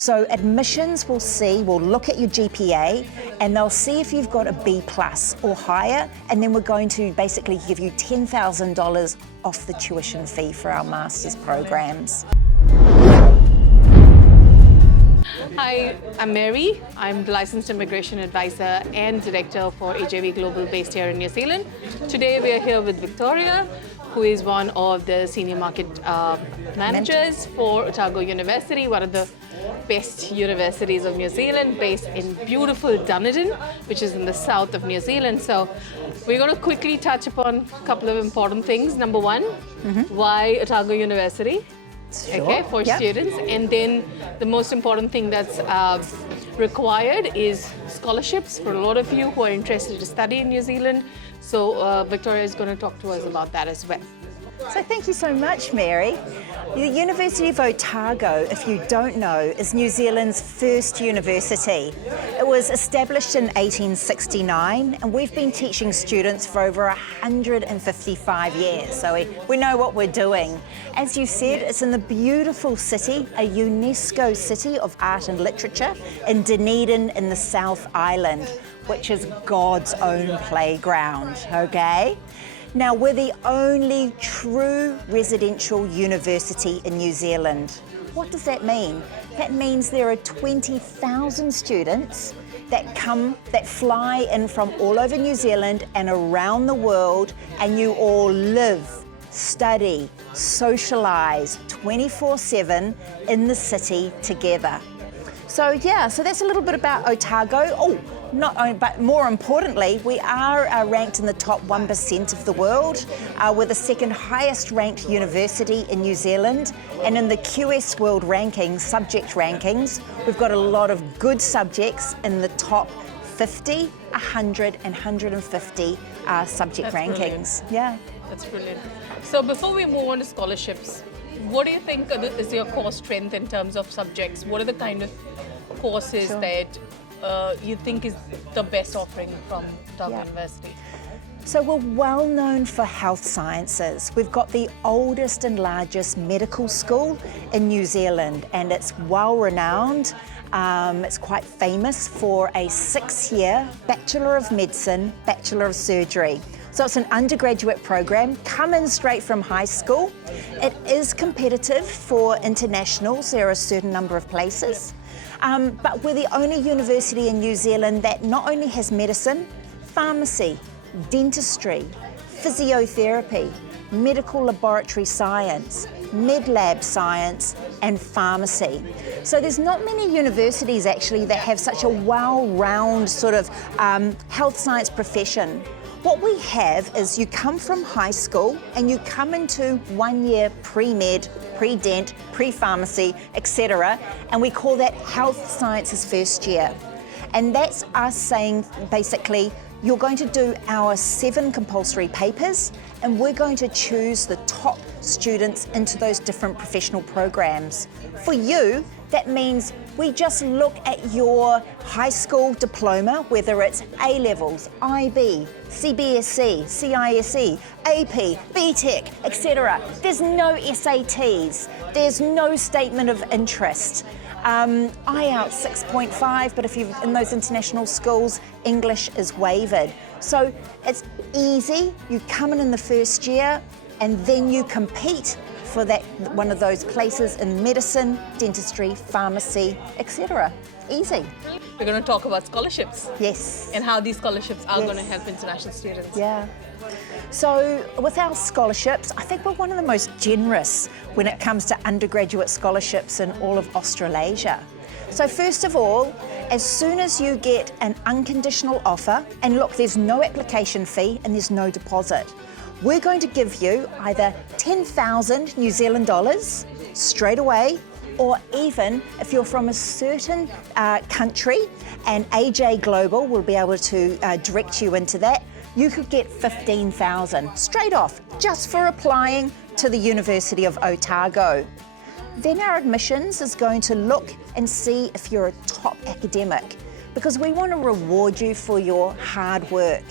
So admissions will look at your GPA and they'll see if you've got a B+ or higher, and then we're going to basically give you $10,000 off the tuition fee for our master's programs. Hi, I'm Mary. I'm the Licensed Immigration Advisor and Director for AJV Global based here in New Zealand. Today we are here with Victoria, who is one of the Senior Market Managers for Otago University, one of the best universities of New Zealand, based in beautiful Dunedin, which is in the south of New Zealand. So we're going to quickly touch upon a couple of important things. Number one, why Otago University? Sure. Okay, for students. And then the most important thing that's required is scholarships for a lot of you who are interested to study in New Zealand. So Victoria is going to talk to us about that as well. So thank you so much, Mary. The University of Otago, if you don't know, is New Zealand's first university. It was established in 1869 and we've been teaching students for over 155 years, so we know what we're doing. As you said, it's in the beautiful city, a UNESCO City of Art and Literature in Dunedin in the South Island, which is God's own playground, okay? Now, we're the only true residential university in New Zealand. What does that mean? That means there are 20,000 students that fly in from all over New Zealand and around the world, and you all live, study, socialise 24/7 in the city together. So that's a little bit about Otago. But more importantly, we are ranked in the top 1% of the world. We're the second highest ranked university in New Zealand, and in the QS World Rankings, subject rankings, we've got a lot of good subjects in the top 50, 100 and 150 subject That's rankings. Brilliant. Yeah. That's brilliant. So before we move on to scholarships, what do you think is your core strength in terms of subjects? What are the kind of courses that you think is the best offering from Otago University? So we're well known for health sciences. We've got the oldest and largest medical school in New Zealand, and it's well renowned. It's quite famous for a 6-year Bachelor of Medicine, Bachelor of Surgery. So it's an undergraduate program, coming straight from high school. It is competitive for internationals. There are a certain number of places. But we're the only university in New Zealand that not only has medicine, pharmacy, dentistry, physiotherapy, medical laboratory science, med-lab science, and pharmacy. So there's not many universities actually that have such a well-rounded sort of health science profession. What we have is you come from high school and you come into 1 year pre-med, pre-dent, pre-pharmacy, etc. And we call that health sciences first year. And that's us saying basically you're going to do our 7 compulsory papers and we're going to choose the top students into those different professional programs. For you, that means we just look at your high school diploma, whether it's A-levels, IB, CBSE, CISE, AP, BTEC, etc. There's no SATs, there's no statement of interest. IELTS 6.5, but if you're in those international schools, English is waived. So it's easy, you come in the first year and then you compete for that one of those places in medicine, dentistry, pharmacy, etc. Easy. We're going to talk about scholarships. Yes. And how these scholarships are going to help international students. Yeah. So with our scholarships, I think we're one of the most generous when it comes to undergraduate scholarships in all of Australasia. So first of all, as soon as you get an unconditional offer, and look, there's no application fee and there's no deposit, we're going to give you either 10,000 New Zealand dollars straight away, or even if you're from a certain country, and AJV Global will be able to direct you into that, you could get 15,000 straight off just for applying to the University of Otago. Then our admissions is going to look and see if you're a top academic, because we want to reward you for your hard work.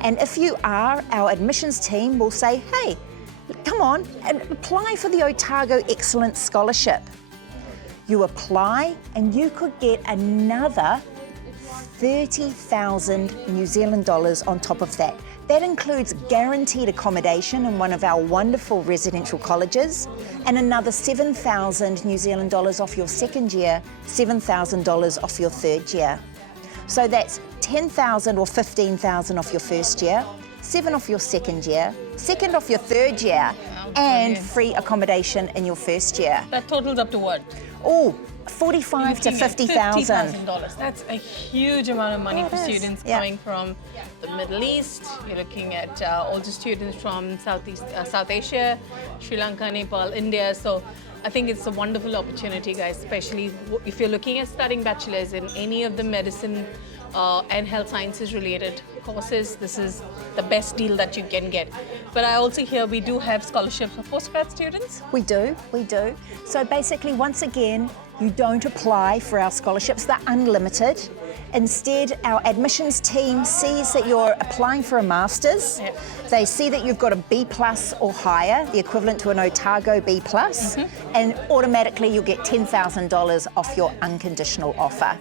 And if you are, our admissions team will say, hey, come on and apply for the Otago Excellence Scholarship. You apply and you could get another 30,000 New Zealand dollars on top of that. That includes guaranteed accommodation in one of our wonderful residential colleges and another 7,000 New Zealand dollars off your second year, $7,000 off your third year. So that's 10,000 or 15,000 off your first year, 7 off your second year, 2 off your third year, and free accommodation in your first year. That totals up to what? Oh, 45 to 50,000. $50,000. That's a huge amount of money for students coming from the Middle East. You're looking at also students from South Asia, Sri Lanka, Nepal, India. So I think it's a wonderful opportunity, guys, especially if you're looking at studying bachelor's in any of the medicine and health sciences related courses. This is the best deal that you can get. But I also hear we do have scholarships for postgrad students. We do. So basically, once again, you don't apply for our scholarships, they're unlimited. Instead, our admissions team sees that you're applying for a master's. Yep. They see that you've got a B+ or higher, the equivalent to an Otago B+, and automatically you'll get $10,000 off your unconditional offer.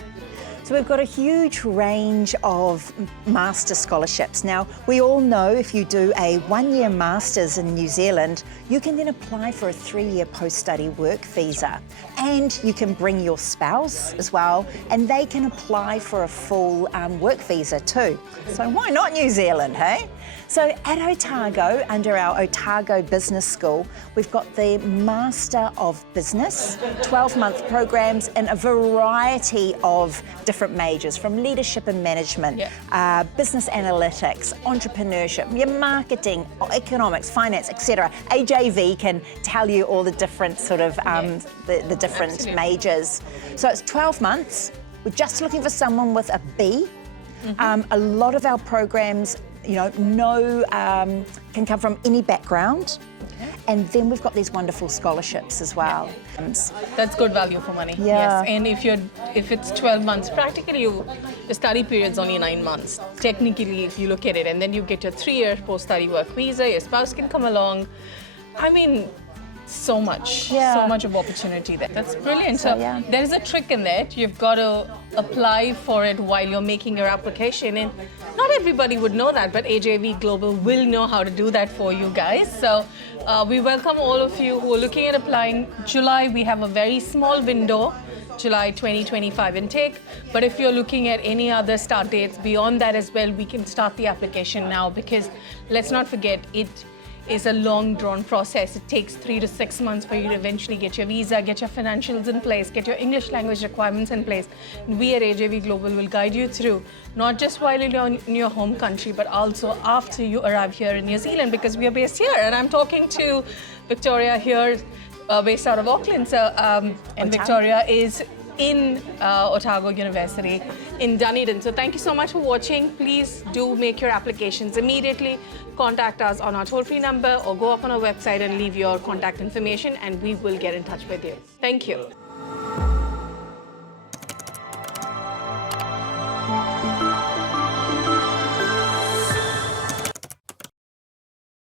So we've got a huge range of master scholarships. Now, we all know if you do a 1-year master's in New Zealand, you can then apply for a 3-year post-study work visa. And you can bring your spouse as well, and they can apply for a full work visa too. So why not New Zealand, hey? So at Otago, under our Otago Business School, we've got the Master of Business, 12-month programs in a variety of different majors, from leadership and management, business analytics, entrepreneurship, your marketing, economics, finance, etc. AJV can tell you all the different sort of the different majors. So it's 12 months. We're just looking for someone with a B. A lot of our programs, can come from any background. And then we've got these wonderful scholarships as well. That's good value for money. Yeah. Yes. And if it's 12 months, practically the study period's only 9 months. Technically, if you look at it, and then you get your 3-year post-study work visa, your spouse can come along. I mean, so much of opportunity there. That's brilliant. So there's a trick in that. You've got to apply for it while you're making your application, and not everybody would know that, but AJV Global will know how to do that for you guys. So we welcome all of you who are looking at applying. July, we have a very small window, July 2025 intake, but if you're looking at any other start dates beyond that as well, we can start the application now, because let's not forget, it is a long drawn process. It takes 3 to 6 months for you to eventually get your visa, get your financials in place, get your English language requirements in place. And we at AJV Global will guide you through, not just while you're in your home country, but also after you arrive here in New Zealand, because we are based here. And I'm talking to Victoria here, based out of Auckland. So, and Victoria is in Otago University in Dunedin. So thank you so much for watching. Please do make your applications immediately. Contact us on our toll-free number or go up on our website and leave your contact information, and we will get in touch with you. Thank you.